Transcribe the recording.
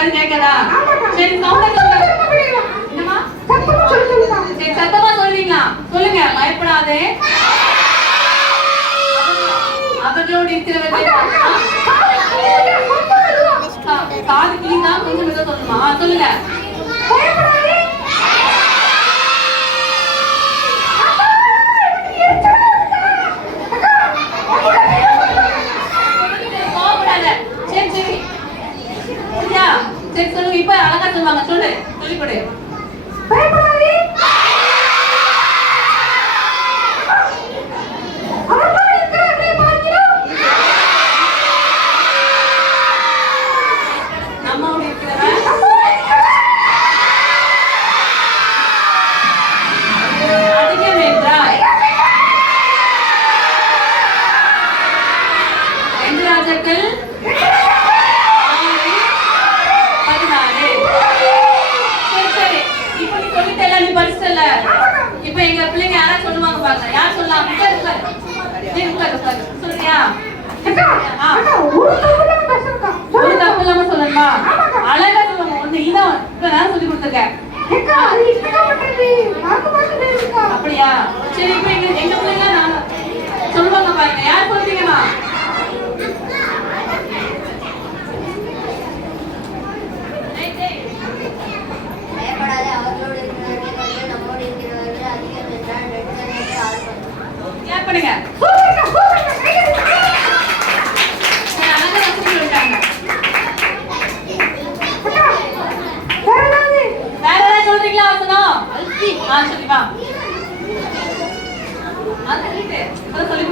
காது கேட்காதா? சரி சவுண்டா சொல்லுங்க. என்னம்மா? சரி சத்தமா சொல்றீங்களா? சொல்லுங்க. பயப்படாதே அவர்களோடு இருக்கிறவர்கள் காது கிளிதா கொஞ்சம் மெதுவா சொல்லணுமா? சொல்லுங்க. சரி சரி சரியா? சரி சொல்லுங்க. இப்ப அழகா சொல்லுவாங்க. சொல்லு, சொல்லிக் கொடு. இப்ப எங்க பிள்ளைங்க யாரா சொல்லுவாங்க பாருங்க. யார் சொல்லலாம்? சொல்றியா? ஒரு தப்பு இல்லாம சொல்லணுமா? அழகா சொல்லுவாங்க. ஒண்ணு இதான் இப்ப நான் சொல்லி கொடுத்துருக்கேன். அப்படியா? சரி இப்ப எங்க பிள்ளைங்க நான் சொல்லுவாங்க பாருங்க. யார் சொல்றீங்கம்மா? பண்ணுங்க. சொல்றீங்களா? சொல்லி